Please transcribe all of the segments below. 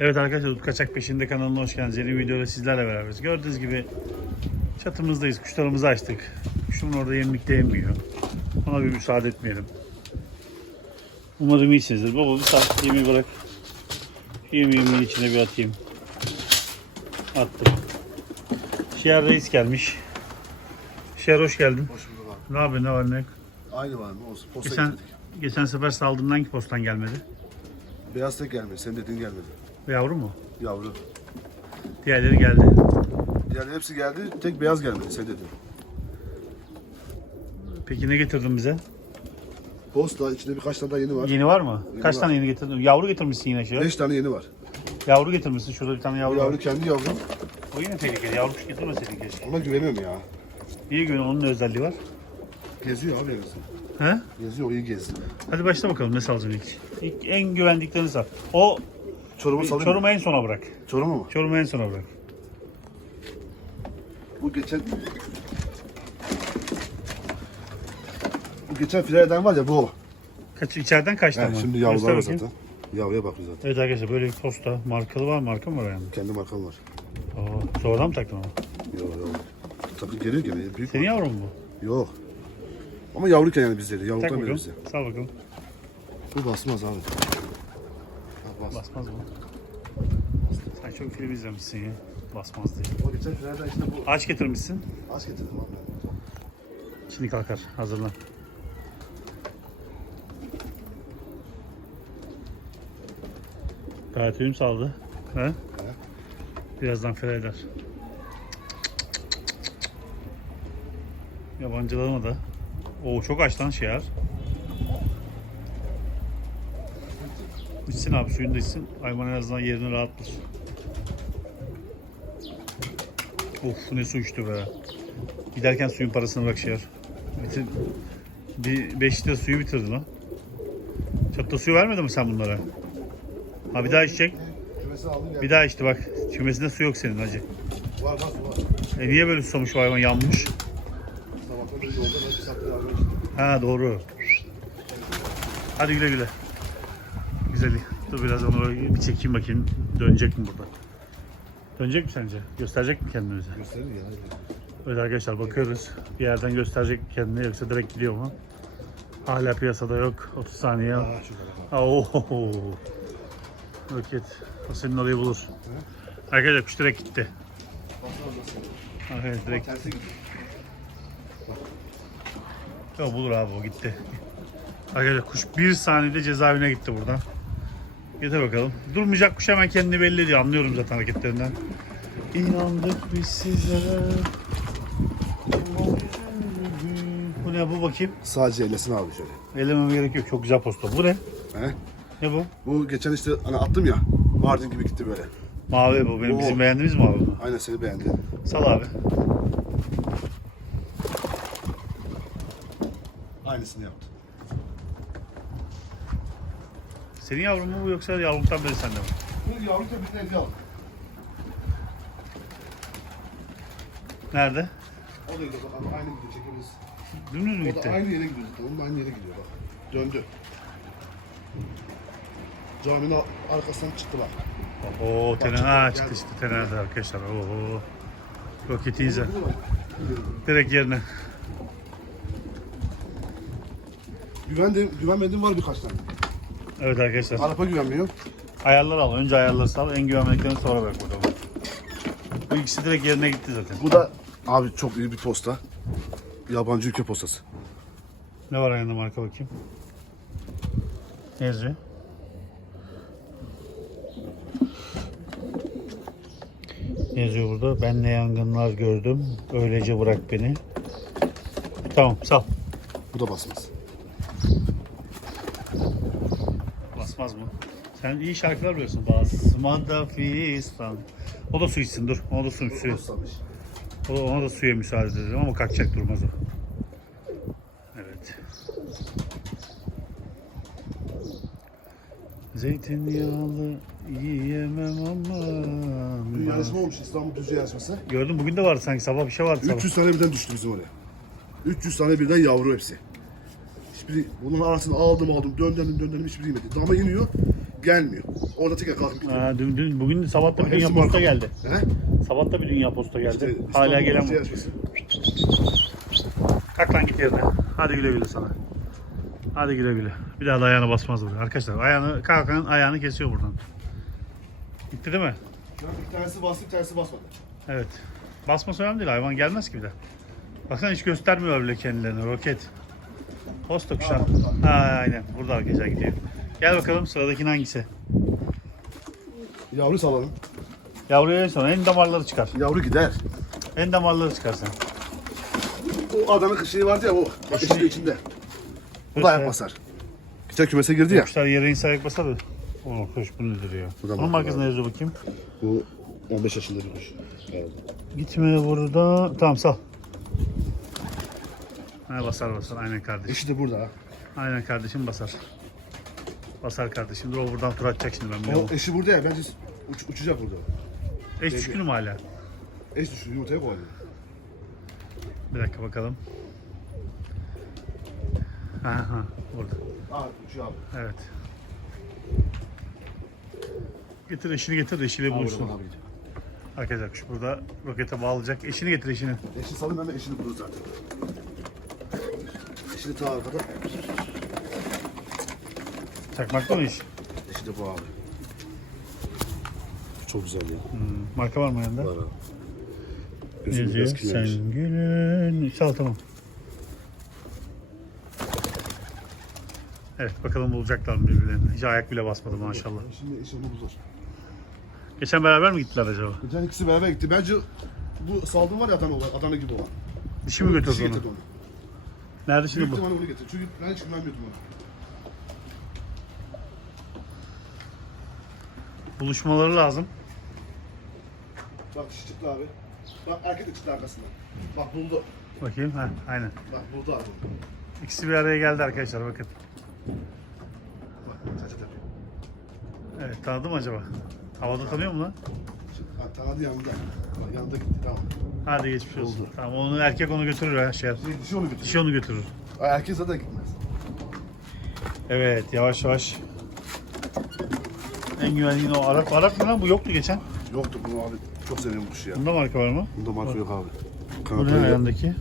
Evet arkadaşlar Utku Kaçak Peşinde kanalına hoş geldiniz. Yeni videoda sizlerle beraberiz. Gördüğünüz gibi çatımızdayız. Kuşlarımızı açtık. Kuşum orada yemlikte yemiyor. Ona bir müsaade etmeyelim. Umarım iyisinizdir. Baba bir saat yemeği bırak. Yemeğimin içine bir atayım. Attım. Şiar Reis gelmiş. Şiar hoş geldin. Hoş bulduk abi. Ne yapıyorsun? Ne var ne yok? Aynı var mı? Olsun. Posta Geçen, getirdik. geçen sefer saldığımdan hangi postan gelmedi? Beyaz tek gelmedi. Senin dediğin gelmedi. Yavru mu? Yavru. Diğerleri geldi. Diğer hepsi geldi. Tek beyaz gelmedi. Senin dediğin. Peki ne getirdin bize? Posta içinde birkaç tane daha yeni var. Yeni var mı? Yeni Kaç var. tane yeni getirdin? Yavru getirmişsin yine şey. Beş tane yeni var. Yavru getirmişsin. Şurada bir tane Bu yavru, yavru var. kendi yavru. O yine tehlikeli. Yavru kuş getirmeseydin keşke. Ona güveniyorum ya. İyi gün onun ne özelliği var? Geziyor abi yarısı. He? Geziyor iyi gezdi. Hadi başla bakalım ne salacaksın ilk. İlk en güvendiklerini sal. O Çorum'u salayım mı? Çorum'u en sona bırak. Çorum'u mu? Çorum'u en sona bırak. Bu geçen... Bu geçen firayeden var ya bu o. Kaç, içeriden kaç tane Yani var? şimdi Göster yavrular var bakayım. zaten. Yavruya bakıyor zaten. Evet arkadaşlar böyle bir posta. Markalı var marka mı var yani? Kendi markam var. Oo, sonradan mı taktın onu? Yok yok. Takı geliyor gene. Büyük Senin marka. yavrun mu bu? Yok. Ama yavruyken yani bizleri. Tak Yavruktan beri bakalım. bize. Sal bakalım. Bu basmaz abi. Bas. Basmaz mı? Sen çok film izlemişsin ya. Basmaz diye. O geçen firayeden işte bu. Aç getirmişsin. Aç getirdim abi. Şimdi kalkar. Hazırlan. Gayet uyum sağladı. He? Birazdan fere eder. Yabancılama da. Oo çok aç lan şiar. İçsin abi suyunu da içsin. Hayvan en azından yerini rahat bulur. Of ne su içti be. Giderken suyun parasını bırak. Bitir, bir 5 litre suyu bitirdin lan. Çatta suyu vermedin mi sen bunlara? Ha bir daha içecek. Bir daha içti bak. Kümesinde su yok senin hacı. Var var var. E niye böyle susamış bu hayvan yanmış? Sabahtan beri yolda. Ha doğru. Hadi güle güle. Güzeli. Dur biraz onu bir çekeyim bakayım. Dönecek mi burada? Dönecek mi sence? Gösterecek mi kendini bize? Gösterir ya. Evet arkadaşlar bakıyoruz. Bir yerden gösterecek mi kendini yoksa direkt gidiyor mu? Hala piyasada yok. 30 saniye. Aa Oo. Roket. O senin orayı bulur. Arkadaşlar kuş direkt gitti. Evet direkt. Gidiyor. Yok bulur abi o gitti. Arkadaşlar kuş bir saniyede cezaevine gitti buradan. Yeter bakalım. Durmayacak kuş hemen kendini belli ediyor. Anlıyorum zaten hareketlerinden. İnandık biz size. Bu ne bu bakayım? Sadece ellesin abi şöyle. Elememe gerek yok. Çok güzel posta. Bu ne? He? Ne bu? Bu geçen işte hani attım ya. Mardin gibi gitti böyle. Mavi bu. Benim Oo. bizim beğendiğimiz mavi bu. Aynen seni beğendi. Sal abi. Aynısını yaptı. Senin yavrun mu bu yoksa yavruluktan beri sende mi? Bu yavruyken bir tane evde aldık. Nerede? O da gidiyor bak abi aynı gidiyor çekebiliriz. Dümdüz mü O da gitti? aynı yere gidiyor zaten. Onun da aynı yere gidiyor bak. Döndü. Caminin ar- arkasından çıktı bak. Oo tene Bak, ha çıktı işte tenerde arkadaşlar. Oo. Roketi izle. Gidiyor bak. Direkt yerine. Güvendiğim, güvenmediğim var birkaç tane. Evet arkadaşlar. Arap'a güvenmiyor. Ayarlar al. Önce ayarları sal. En güvenmediklerini sonra bırak bakalım. Bu ikisi direkt yerine gitti zaten. Bu da abi çok iyi bir posta. Yabancı ülke postası. Ne var ayağında marka bakayım. Ne yazıyor? Ne yazıyor burada? Ben ne yangınlar gördüm. Öylece bırak beni. Tamam sal. Bu da basmaz. Basmaz mı? Sen iyi şarkılar biliyorsun. Basmada fistan. O da su içsin dur. O da su. Basmamış. O da, ona da suya müsaade edelim ama kalkacak durmaz o. Evet. Zeytinyağlı yiyemem aman. Dün yarışma olmuş İstanbul Düzce yarışması. Gördüm bugün de vardı sanki sabah bir şey vardı sabah. 300 tane birden düştü bizim oraya. 300 tane birden yavru hepsi. Hiçbiri bunun arasını aldım aldım döndürdüm döndürdüm hiçbiri yemedi. Dama iniyor. gelmiyor. Orada tekrar kalkıp gidiyor. Ha, dün, dün, bugün sabah da bir dünya posta geldi. He? Sabah da bir dünya posta geldi. İşte Hala gelen yarışması. Kalk lan git yerine. Hadi güle güle sana. Hadi güle güle. Bir daha da ayağına basmaz. Arkadaşlar ayağını kalkan ayağını kesiyor buradan. Gitti değil mi? Bir tanesi bastı bir tanesi basmadı. Evet. Basması önemli değil. Hayvan gelmez ki bir de. Baksana hiç göstermiyor bile kendilerini. Roket. Posta kuşağı. Ha, aynen. Burada arkadaşlar gidiyor. Gel bakalım sıradakinin hangisi? Yavru salalım. Yavruya en son en damarları çıkar. Yavru gider. En damarları çıkar sen. O adamın şeyi vardı ya o. Bak içinde. Bu da ayak basar. Geçen kümese girdi ya. Kuşlar yere inse ayak basar da. Oh kuş bu nedir ya? Bu da Bunun bak- markası ne yazıyor bakayım? Bu 15 yaşında bir kuş. Gitme burada. Tamam sal. Ha, basar basar aynen kardeşim. Eşi de burada. Aynen kardeşim basar. Basar kardeşim. Dur o buradan tur atacak şimdi ben. O eşi burada ya bence uç, uçacak burada. Eş düşkünü mü hala? Eş düşüyor yumurtaya koydu. Bir dakika bakalım. Ha ha orada. Aa uçuyor abi. Evet. Getir eşini getir de eşiyle Aa, buluşsun. burada abi gidiyor. Arkadaşlar kuş burada rokete bağlayacak. Eşini getir eşini. Eşi salın hemen eşini bulur zaten. De ta arkada. Çakmaklı mı iş? De bu abi. Çok güzel ya. Hmm, marka var mı yanında? Var abi. Gözüm biraz. Sen gülün. Sal tamam. Evet bakalım bulacaklar mı birbirlerini. Hiç ayak bile basmadı maşallah. Şimdi eşi onu bulur. Geçen beraber mi gittiler acaba? Geçen ikisi beraber gitti. Bence bu saldırı var ya Adana olan, Adana gibi olan. Dişi mi Dişi götürdü onu? getirdi onu. Nerede Büyük şimdi bu? ihtimalle bunu getirdi. Çünkü ben hiç güvenmiyordum ona. Buluşmaları lazım. Bak dişi çıktı abi. Bak erkek de çıktı arkasından. Bak buldu. Bakayım. Ha, aynen. Bak buldu abi. İkisi bir araya geldi arkadaşlar bakın. Bak çatı. Evet tanıdı mı acaba? Havada tanıyor mu lan? Bak tanıdı yanında. Bak yanında gitti tamam. Hadi geçmiş olsun. Tamam onu erkek onu götürür ha şey. Şey, dişi onu götürdü. Dişi onu götürür. Erkek zaten gitmez. Evet yavaş yavaş. En güvenliğin o Arap. Arap mı lan bu yoktu geçen. Yoktu bunu abi. Çok seviyorum bu kuşu ya. Bunda marka var mı? Bunda marka yok abi. Bu ne Kanatları ayağındaki?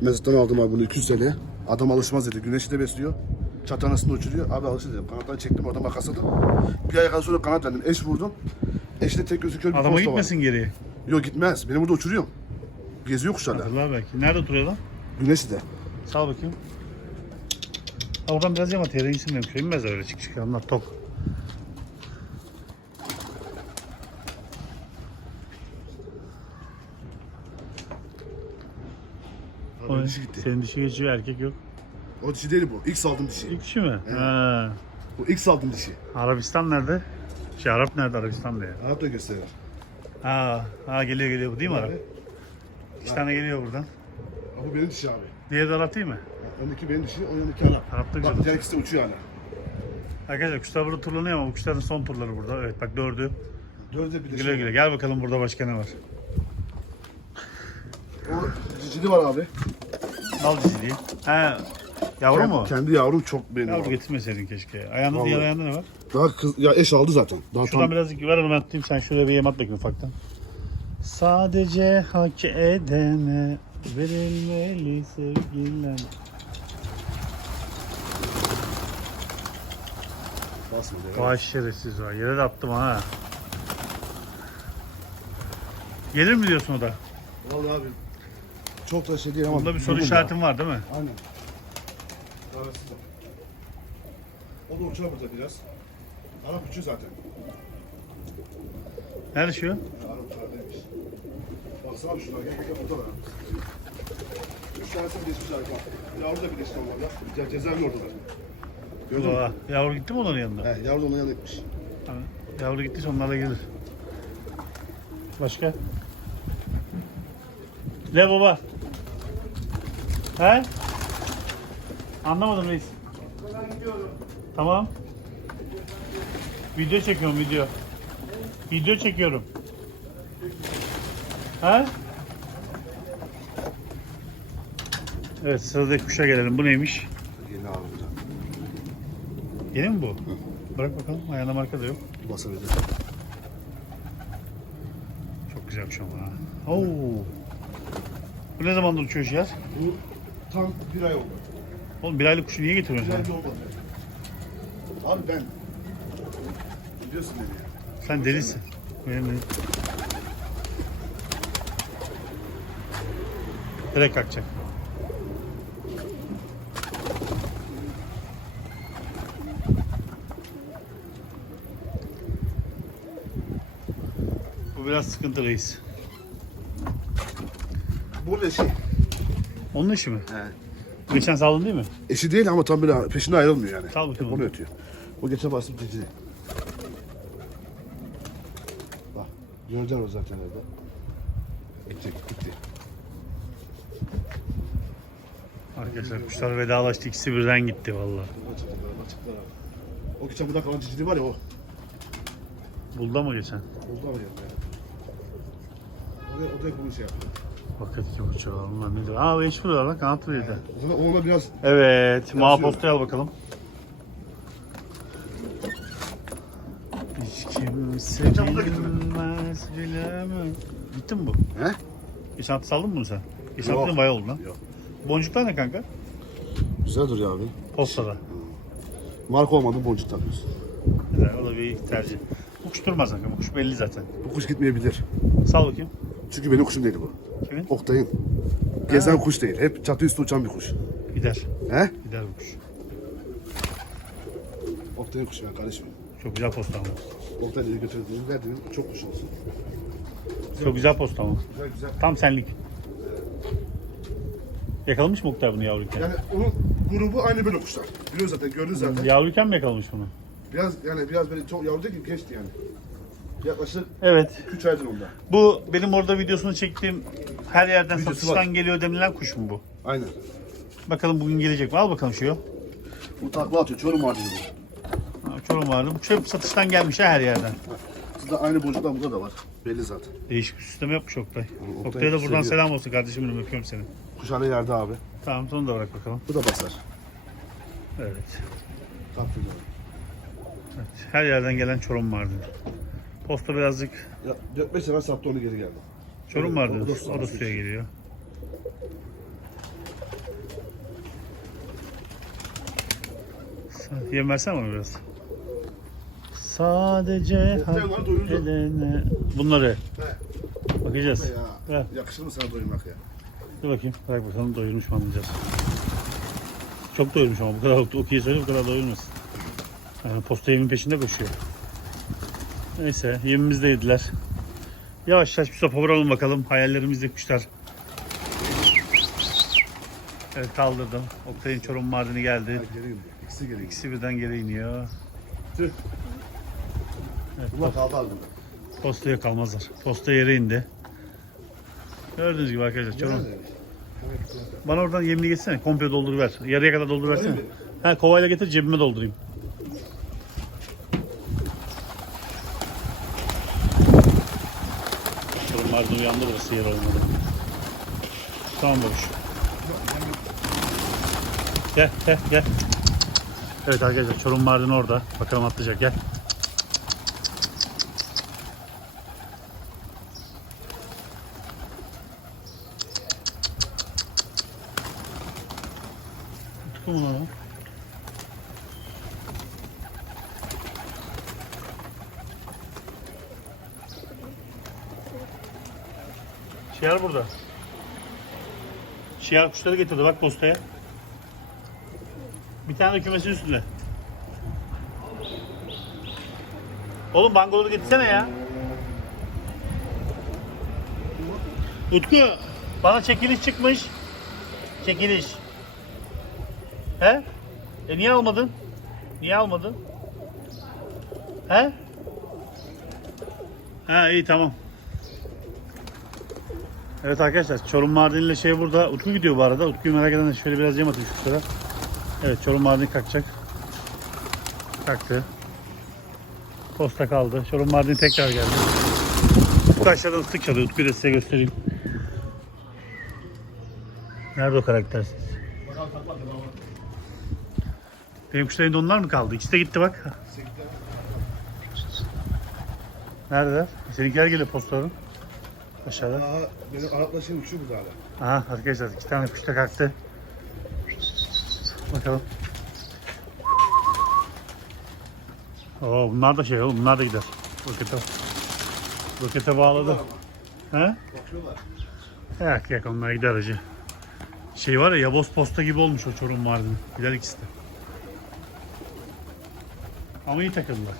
Mezattan aldım abi bunu 200 TL. Adam alışmaz dedi. Güneşi de besliyor. Çatanasını uçuruyor. Abi alışır dedim. Kanatları çektim oradan makasladım. Bir ay kadar sonra kanat verdim. Eş vurdum. Eşte tek gözü kör bir Adama posta gitmesin geriye. Yok gitmez. Benim burada uçuruyorum. Geziyor kuşlarla. Hatırlar belki. Nerede duruyor lan? Güneşi de. Sal bakayım. Ha, oradan biraz yama benim köyüm. İnmez öyle çık çık. Onlar tok. O, dişi gitti. senin dişi geçiyor erkek yok. O dişi değil bu. İlk saldım dişi. İlk dişi mi? Ha. Bu ilk saldım dişi. Arabistan nerede? Şey Arap nerede Arabistan diye. Arap da gösterir. Ha, ha geliyor geliyor bu değil mi Arap? İki tane geliyor buradan. bu benim dişi abi. Diğeri de Arap değil mi? Öndeki benim dişi, o yanındaki Arap. Arap da güzel. Bak diğer ikisi de uçuyor hala. Arkadaşlar kuşlar burada turlanıyor ama bu kuşların son turları burada. Evet bak dördü. Dördü bir de Güle şey. güle. Gel bakalım burada başka ne var. O cicili var abi. Al diziliği. He. Yavru mu? Kendi yavrum çok benim Yavru abi. getirmeseydin keşke. Ayağında Vallahi. diğer ayağında ne var? Daha kız, ya eş aldı zaten. Daha Şuradan tam, birazcık ver onu ben tutayım. Sen şuraya bir yem at bakayım ufaktan. Sadece hak edene verilmeli sevgiler. basmadı. ya. Vay şerefsiz var. Yere de attım ha. Gelir mi diyorsun o da? Vallahi abi. Çok da şey değil ama. Bunda bir soru işaretin var değil mi? Aynen. Da. O da uçar burada biraz. Arap uçuyor zaten. Nerede şu? Ya, Arap uçar demiş. Baksana bir şuna gel gel burada da. Üç tanesi birleşmiş arka. Yavru da birleşti onlarla. Ce cezaevin oradalar. Gördün mü? Aa, yavru gitti mi onların yanında? He, yavru da onun yanına gitmiş. Ha, Yavru gittiyse onlarla gelir. Başka? Ne baba? He? Anlamadım reis. Tamam. Video çekiyorum video. Video çekiyorum. He? Evet sıradaki kuşa gelelim. Bu neymiş? Yeni burada. Yeni mi bu? Bırak bakalım. Ayağına marka da yok. Basabilir. Çok güzelmiş ama. ha. Oo. Bu ne zamandır uçuyor Şiar? Bu tam bir ay oldu. Oğlum bir aylık kuşu niye getiriyorsun sen? Abi ben biliyorsun beni. Sen delisin. Benim Direkt kalkacak. Bu biraz sıkıntı reis. Bu eşi. Onun işi mi? He. Geçen saldın değil mi? Eşi değil ama tam böyle peşinde ayrılmıyor yani. Sal bakayım onu ötüyor. O geçen bastım tecili. Bak göreceksin o zaten orada. Gitti gitti. Arkadaşlar kuşlar vedalaştı. İkisi birden gitti yola çıktılar abi. O geçen burada kalan cicili var ya o. Buldu ama geçen. Bozdu ama yanında ya. O da, o da bunu şey yapıyor. Vakit ki uçuyorlar. Bunlar nedir? Aa eş vuruyorlar lan. Kanat vuruyor. O zaman ona biraz Evet. Postayı al bakalım. Hiç kimse burada bilmez bilemez. Gitti mi bu? He? Hafta saldın mı bunu sen? Geçen Yok. bayağı oldu lan. Yok. Boncuklar ne kanka? Güzel duruyor abi. Postada. Marka olmadı boncuk takıyorsun. Güzel. O da bir tercih. Bu kuş durmaz kanka. Bu kuş belli zaten. Bu kuş gitmeyebilir. Sal bakayım. Çünkü benim kuşum değil bu. Kimin? Oktay'ın. Gezen kuş değil. Hep çatı üstü uçan bir kuş. Gider. He? Gider bu kuş. Oktay'ın kuşu ben karışmıyorum. Çok güzel posta ama. Oktay dedi götürdüm. Verdim. Çok kuş olsun. Çok güzel posta ama. Güzel güzel. Tam senlik. Yakalamış mı Oktay bunu yavruyken? Yani onun grubu aynı böyle kuşlar. Biliyorsun zaten gördün zaten. Yavruyken mi yakalamış bunu? Biraz yani biraz böyle çok yavru değil ki geçti yani. Yaklaşık Evet. 3 aydır onda. Bu benim orada videosunu çektiğim her yerden Videosu satıştan var. geliyor denilen kuş mu bu? Aynen. Bakalım bugün gelecek mi? Al bakalım şu. Bu takla atıyor. Çorum var bu. Ha, Çorum vardı. Bu hep satıştan gelmiş ha her yerden. Sizde aynı boncuklar burada da var. Belli zaten. Değişik bir sistem yapmış Oktay. Oktay Oktay'a da buradan seviyor. selam olsun kardeşim benim öpüyorum seni. Kuşhane yerde abi. Tamam onu da bırak bakalım. Bu da basar. Evet. Tatlı da. evet. Her yerden gelen Çorum vardı. Posta birazcık Ya 4-5 sefer sattı onu geri geldi. Çorum Evet, vardı. o da su- O da suya geliyor. Sa- Yem versene bana biraz. Sadece hak edene... Bunları He. bakacağız. Ya. Ver. Yakışır mı sana doyurmak ya? Dur bakayım. Bırak bakalım doyurmuş mu anlayacağız. Çok doyurmuş ama bu kadar okuyu söyle bu kadar doyurmasın. Yani posta yemin peşinde koşuyor. Neyse yemimizi de yediler. Yavaş yavaş bir sopa vuralım bakalım. Hayallerimizde kuşlar. Evet kaldırdım. Oktay'ın Çorum Mardin'i geldi. İkisi geri. İkisi birden geri iniyor. Tüh. Evet, Bunlar kaldı abi. postaya kalmazlar. Posta yere indi. Gördüğünüz gibi arkadaşlar Çorum. Bana oradan yemini getirsene. Komple dolduruver. Yarıya kadar dolduruversene. Öyle mi? Ha kovayla getir cebime doldurayım. Çorum Mardin uyandı burası yer olmadı. Tamam babuş. Gel gel gel. Evet arkadaşlar Çorum Mardin orada. Bakalım atlayacak gel. Tutku mu lan? o? Şiar burada. Şiar kuşları getirdi bak postaya. Bir tane de kümesin üstünde. Oğlum bangoları getirsene ya. Utku bana çekiliş çıkmış. Çekiliş. He? E niye almadın? Niye almadın? He? Ha iyi tamam. Evet arkadaşlar Çorum Mardin ile şey burada. Utku gidiyor bu arada. Utku'yu merak eden de şöyle biraz yem atayım şu sıra. Evet Çorum Mardin kalkacak. Kalktı. Posta kaldı. Çorum Mardin tekrar geldi. Utku aşağıdan ıslık çalıyor. Utku'yu da size göstereyim. Nerede o karaktersiz? Benim kuşların onlar mı kaldı? İkisi de gitti bak. Neredeler? Seninkiler geliyor postların. Aşağıda. Aa, benim Arap'la şey uçuyor burada hala. Aha arkadaşlar iki tane kuş da kalktı. Bakalım. Oo bunlar da şey oğlum bunlar da gider. Rokete. Rokete bağladı. He? Bakıyorlar. Yak yak onlar gider acı. Şey var ya Yabos posta gibi olmuş o Çorum vardı. Gider ikisi de. Ama iyi takıldılar.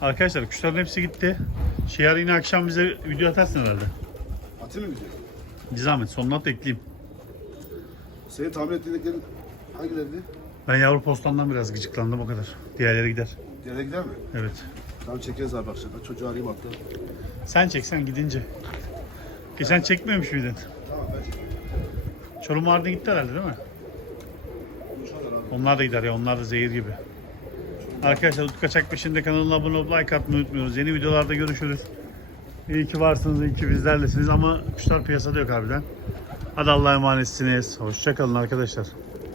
Arkadaşlar kuşların hepsi gitti. Şehir yine akşam bize video atarsın herhalde. Atayım mı video? Bir zahmet sonuna at ekleyeyim. Senin tahmin ettiğin hangilerdi? Ben yavru postandan biraz gıcıklandım o kadar. Diğerleri gider. Diğerine gider mi? Evet. Tamam çekeriz abi akşam. Çocuğu arayayım hatta. Sen çek sen gidince. Geçen çekmemiş miydin? Tamam ben çekeyim. Çorum vardı gitti herhalde değil mi? Onlar da gider ya onlar da zehir gibi. Arkadaşlar Utku Kaçak peşinde kanalına abone olup like atmayı unutmuyoruz. Yeni videolarda görüşürüz. İyi ki varsınız, iyi ki bizlerlesiniz ama kuşlar piyasada yok harbiden. Hadi Allah'a emanetsiniz. Hoşçakalın arkadaşlar.